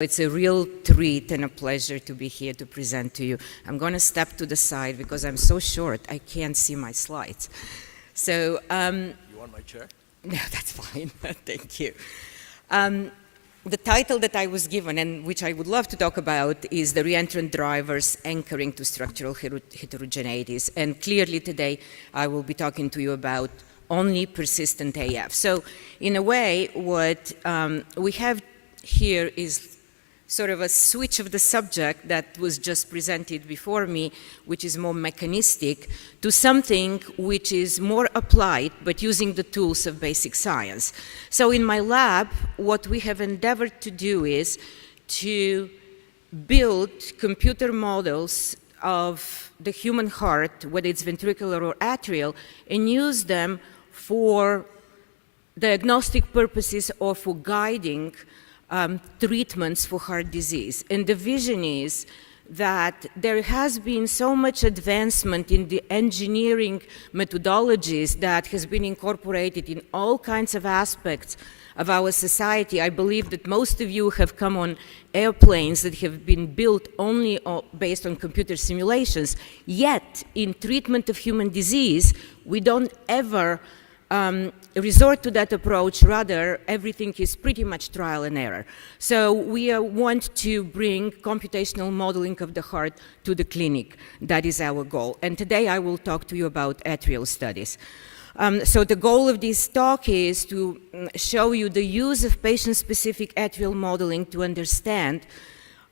It's a real treat and a pleasure to be here to present to you. I'm going to step to the side because I'm so short, I can't see my slides. So, you want my chair? No, that's fine. Thank you. The title that I was given, and which I would love to talk about, is the Reentrant Drivers Anchoring to Structural Heterogeneities. And clearly today, I will be talking to you about only persistent AF. So, in a way, what we have here is sort of a switch of the subject that was just presented before me, which is more mechanistic, to something which is more applied, but using the tools of basic science. So in my lab, what we have endeavored to do is to build computer models of the human heart, whether it's ventricular or atrial, and use them for diagnostic purposes or for guiding treatments for heart disease. And the vision is that there has been so much advancement in the engineering methodologies that has been incorporated in all kinds of aspects of our society. I believe that most of you have come on airplanes that have been built only based on computer simulations. Yet, in treatment of human disease, we don't ever resort to that approach. Rather, everything is pretty much trial and error. So we want to bring computational modeling of the heart to the clinic. That is our goal. And today I will talk to you about atrial studies. So the goal of this talk is to show you the use of patient-specific atrial modeling to understand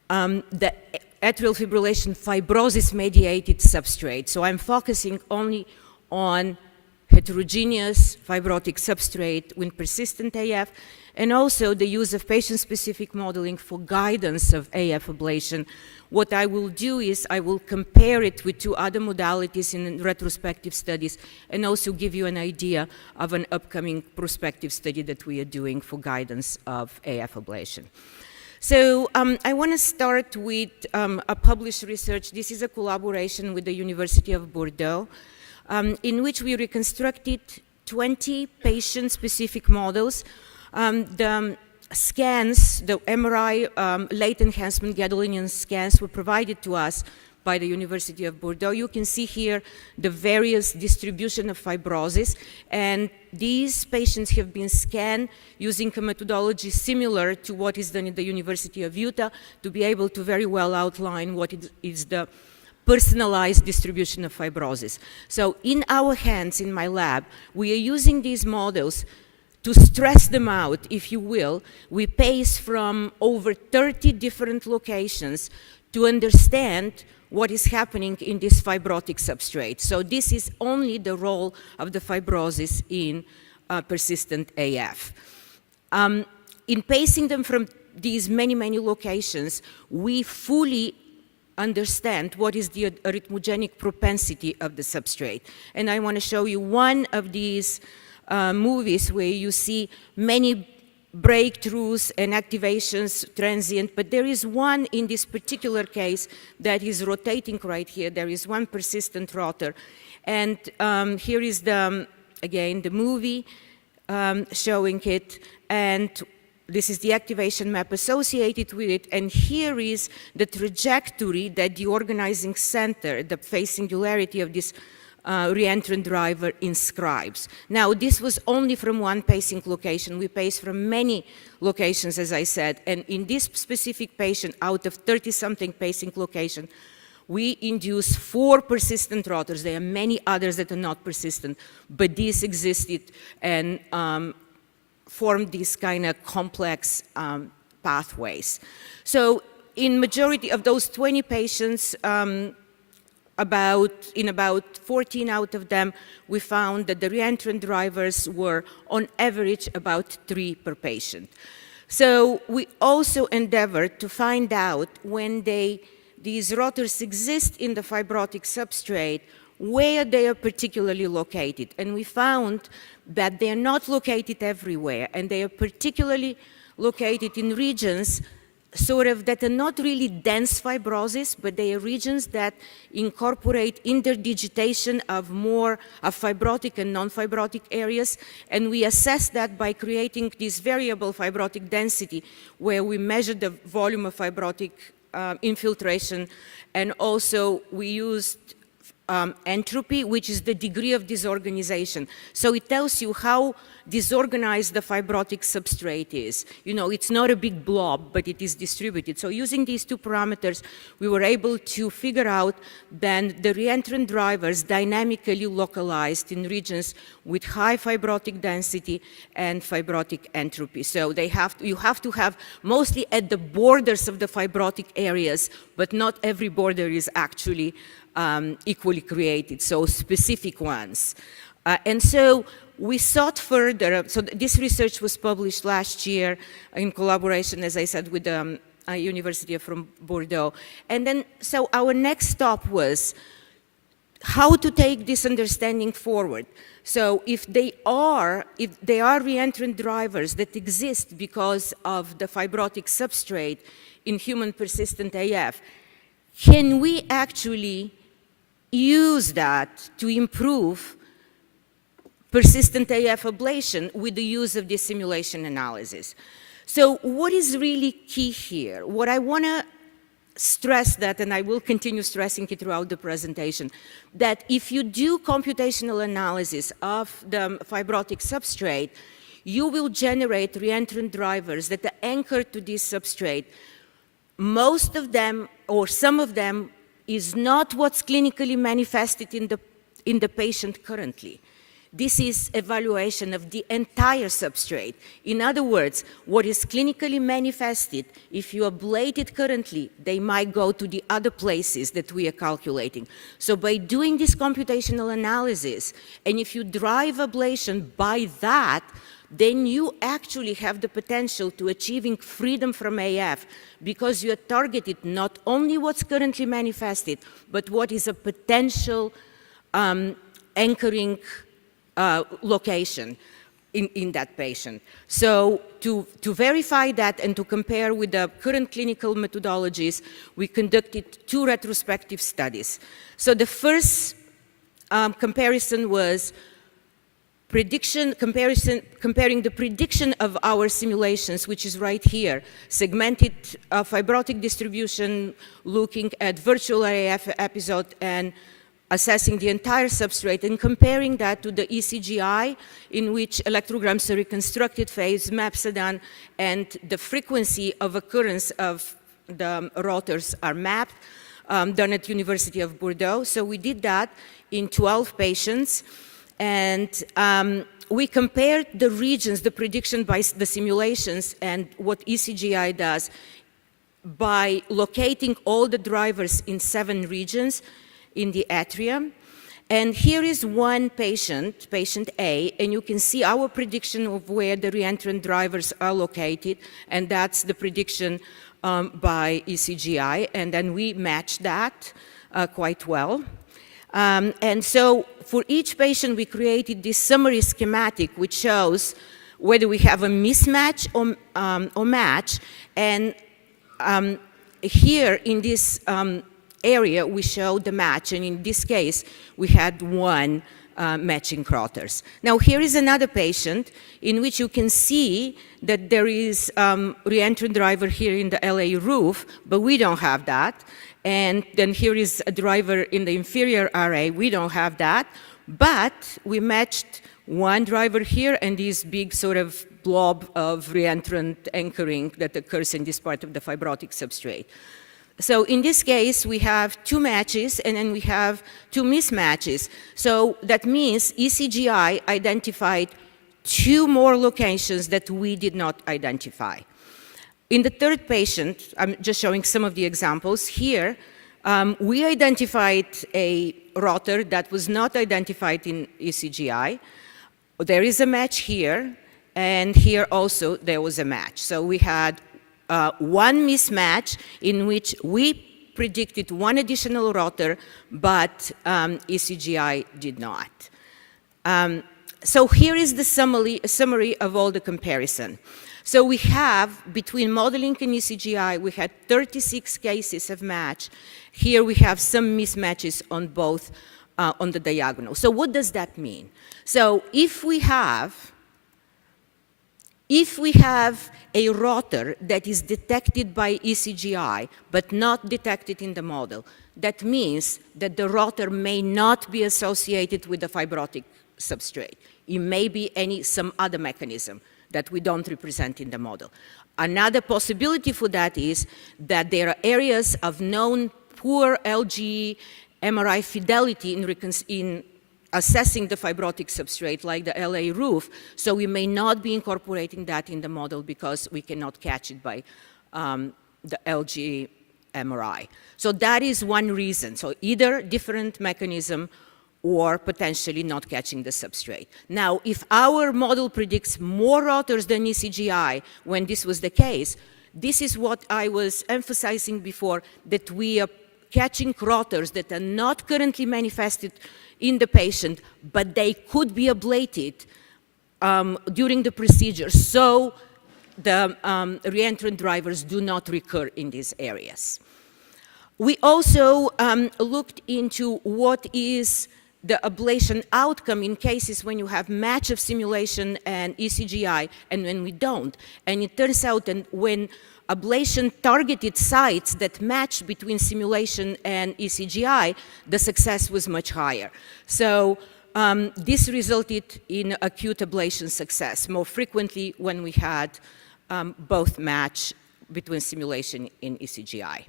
the atrial fibrillation fibrosis-mediated substrate. So I'm focusing only on heterogeneous fibrotic substrate with persistent AF, and also the use of patient-specific modeling for guidance of AF ablation. What I will do is I will compare it with two other modalities in retrospective studies and also give you an idea of an upcoming prospective study that we are doing for guidance of AF ablation. So I want to start with a published research. This is a collaboration with the University of Bordeaux, in which we reconstructed 20 patient-specific models. The scans, the MRI late enhancement gadolinium scans were provided to us by the University of Bordeaux. You can see here the various distribution of fibrosis, and these patients have been scanned using a methodology similar to what is done at the University of Utah to be able to very well outline what is the personalized distribution of fibrosis. So in our hands, in my lab, we are using these models to stress them out, if you will. We pace from over 30 different locations to understand what is happening in this fibrotic substrate. So this is only the role of the fibrosis in persistent AF. In pacing them from these many, many locations, we fully understand what is the arrhythmogenic propensity of the substrate. And I want to show you one of these movies where you see many breakthroughs and activations transient, but there is one in this particular case that is rotating right here. There is one persistent rotor. And here is again, the movie showing it, and this is the activation map associated with it, and here is the trajectory that the organizing center, the phase singularity of this reentrant driver inscribes. Now, this was only from one pacing location. We paced from many locations, as I said, and in this specific patient, out of 30-something pacing location, we induce 4 persistent rotors. There are many others that are not persistent, but these existed and form these kind of complex pathways. So in majority of those 20 patients, in about 14 out of them, we found that the reentrant drivers were on average about 3 per patient. So we also endeavored to find out when these rotors exist in the fibrotic substrate, where they are particularly located. And we found that they are not located everywhere, and they are particularly located in regions that are not really dense fibrosis, but they are regions that incorporate interdigitation of more of fibrotic and non-fibrotic areas. And we assess that by creating this variable fibrotic density, where we measure the volume of fibrotic infiltration, and also we used entropy, which is the degree of disorganization. So it tells you how disorganized the fibrotic substrate is. You know, it's not a big blob, but it is distributed. So using these two parameters, we were able to figure out then the reentrant drivers dynamically localized in regions with high fibrotic density and fibrotic entropy. So you have to have mostly at the borders of the fibrotic areas, but not every border is actually equally created, so specific ones. And so we sought further, so this research was published last year in collaboration, as I said, with the University from Bordeaux. And then, so our next stop was how to take this understanding forward. So if they are reentrant drivers that exist because of the fibrotic substrate in human persistent AF, can we actually use that to improve persistent AF ablation with the use of this simulation analysis? So what is really key here? What I want to stress that, and I will continue stressing it throughout the presentation, that if you do computational analysis of the fibrotic substrate, you will generate reentrant drivers that are anchored to this substrate. Most of them, or some of them, is not what's clinically manifested in the patient currently. This is evaluation of the entire substrate. In other words, what is clinically manifested, if you ablate it currently, they might go to the other places that we are calculating. So by doing this computational analysis, and if you drive ablation by that, then you actually have the potential to achieving freedom from AF, because you are targeted not only what's currently manifested, but what is a potential anchoring location in that patient. So to verify that and to compare with the current clinical methodologies, we conducted 2 retrospective studies. So the first comparison was comparing the prediction of our simulations, which is right here, segmented fibrotic distribution, looking at virtual AF episode and assessing the entire substrate, and comparing that to the ECGI, in which electrograms are reconstructed phase, maps are done, and the frequency of occurrence of the rotors are mapped, done at University of Bordeaux. So we did that in 12 patients. And we compared the regions, the prediction by the simulations, and what ECGI does by locating all the drivers in 7 regions in the atrium. And here is one patient, patient A, and you can see our prediction of where the reentrant drivers are located, and that's the prediction by ECGI, and then we match that quite well. And so for each patient, we created this summary schematic, which shows whether we have a mismatch or match. And here in this area, we show the match. And in this case, we had 1 matching rotors. Now, here is another patient in which you can see that there is reentrant driver here in the LA roof, but we don't have that. And then here is a driver in the inferior RA. We don't have that, but we matched 1 driver here and this big sort of blob of reentrant anchoring that occurs in this part of the fibrotic substrate. So in this case, we have 2 matches, and then we have 2 mismatches. So that means ECGI identified 2 more locations that we did not identify. In the third patient, I'm just showing some of the examples here, we identified a rotor that was not identified in ECGI. There is a match here, and here also there was a match. So we had 1 mismatch in which we predicted 1 additional rotor, but ECGI did not. So here is the summary of all the comparison. So we have, between modeling and ECGI, we had 36 cases of match. Here we have some mismatches on both, on the diagonal. So what does that mean? So if we have a rotor that is detected by ECGI, but not detected in the model, that means that the rotor may not be associated with the fibrotic substrate. It may be some other mechanism that we don't represent in the model. Another possibility for that is that there are areas of known poor LG MRI fidelity in assessing the fibrotic substrate, like the LA roof, so we may not be incorporating that in the model because we cannot catch it by the LG MRI. So that is one reason. So either different mechanism or potentially not catching the substrate. Now, if our model predicts more rotors than ECGI, when this was the case, this is what I was emphasizing before, that we are catching rotors that are not currently manifested in the patient, but they could be ablated during the procedure, so the reentrant drivers do not recur in these areas. We also looked into what is the ablation outcome in cases when you have match of simulation and ECGI and when we don't. And it turns out that when ablation targeted sites that match between simulation and ECGI, the success was much higher. So this resulted in acute ablation success more frequently when we had both match between simulation and ECGI.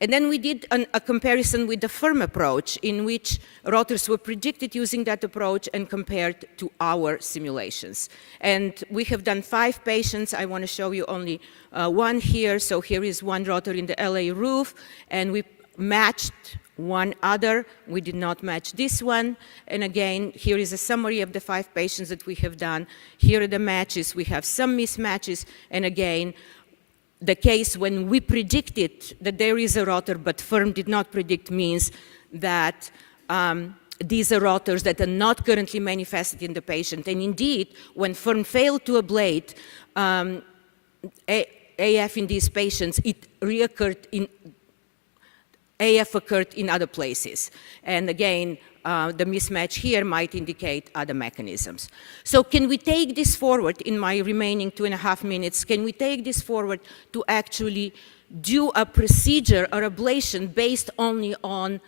And then we did a comparison with the firm approach, in which rotors were predicted using that approach and compared to our simulations. And we have done 5 patients. I want to show you only one here. So here is one rotor in the LA roof, and we matched one other. We did not match this one. And again, here is a summary of the 5 patients that we have done. Here are the matches. We have some mismatches, and again, the case when we predicted that there is a rotor, but firm did not predict, means that these are rotors that are not currently manifested in the patient. And indeed, when firm failed to ablate AF in these patients, it reoccurred in AF occurred in other places. And again, the mismatch here might indicate other mechanisms. So can we take this forward in my remaining 2.5 minutes? Can we take this forward to actually do a procedure or ablation based only on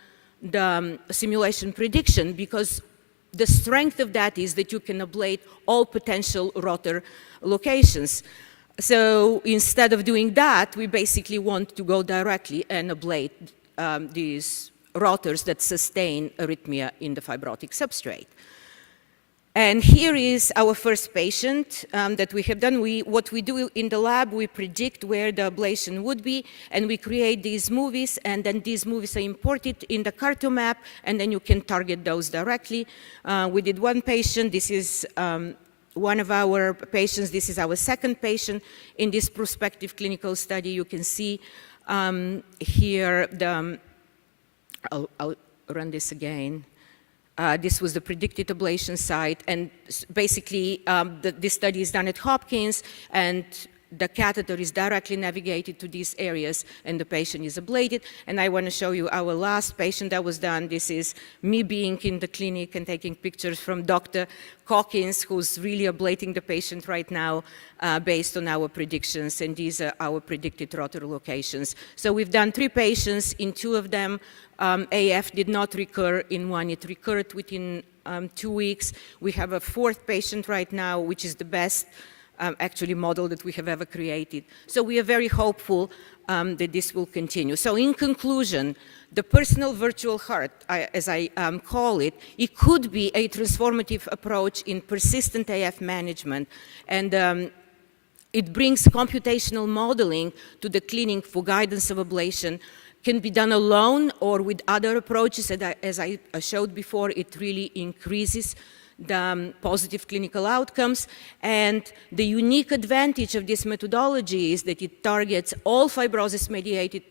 the simulation prediction? Because the strength of that is that you can ablate all potential rotor locations. So instead of doing that, we basically want to go directly and ablate these rotors that sustain arrhythmia in the fibrotic substrate. And here is our first patient that we have done. What we do in the lab, we predict where the ablation would be, and we create these movies, and then these movies are imported in the CartoMap, and then you can target those directly. We did one patient. This is one of our patients. This is our second patient in this prospective clinical study. You can see here I'll run this again. This was the predicted ablation site, and basically this study is done at Hopkins, and the catheter is directly navigated to these areas, and the patient is ablated. And I want to show you our last patient that was done. This is me being in the clinic and taking pictures from Dr. Hawkins, who's really ablating the patient right now based on our predictions, and these are our predicted rotor locations. So we've done 3 patients. In 2 of them, AF did not recur. In 1, it recurred within 2 weeks. We have a 4th patient right now, which is the best actually model that we have ever created. So we are very hopeful that this will continue. So in conclusion, the personal virtual heart, as I call it, it could be a transformative approach in persistent AF management, and it brings computational modeling to the clinic for guidance of ablation. Can be done alone or with other approaches, and as I showed before, it really increases the positive clinical outcomes. And the unique advantage of this methodology is that it targets all fibrosis-mediated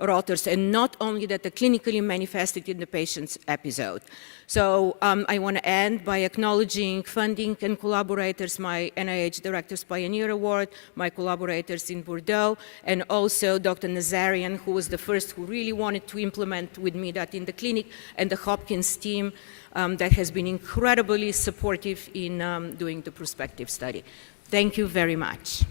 rotors, and not only that, are clinically manifested in the patient's episode. So I want to end by acknowledging funding and collaborators, my NIH Director's Pioneer Award, my collaborators in Bordeaux, and also Dr. Nazarian, who was the first who really wanted to implement with me that in the clinic, and the Hopkins team that has been incredibly supportive in doing the prospective study. Thank you very much.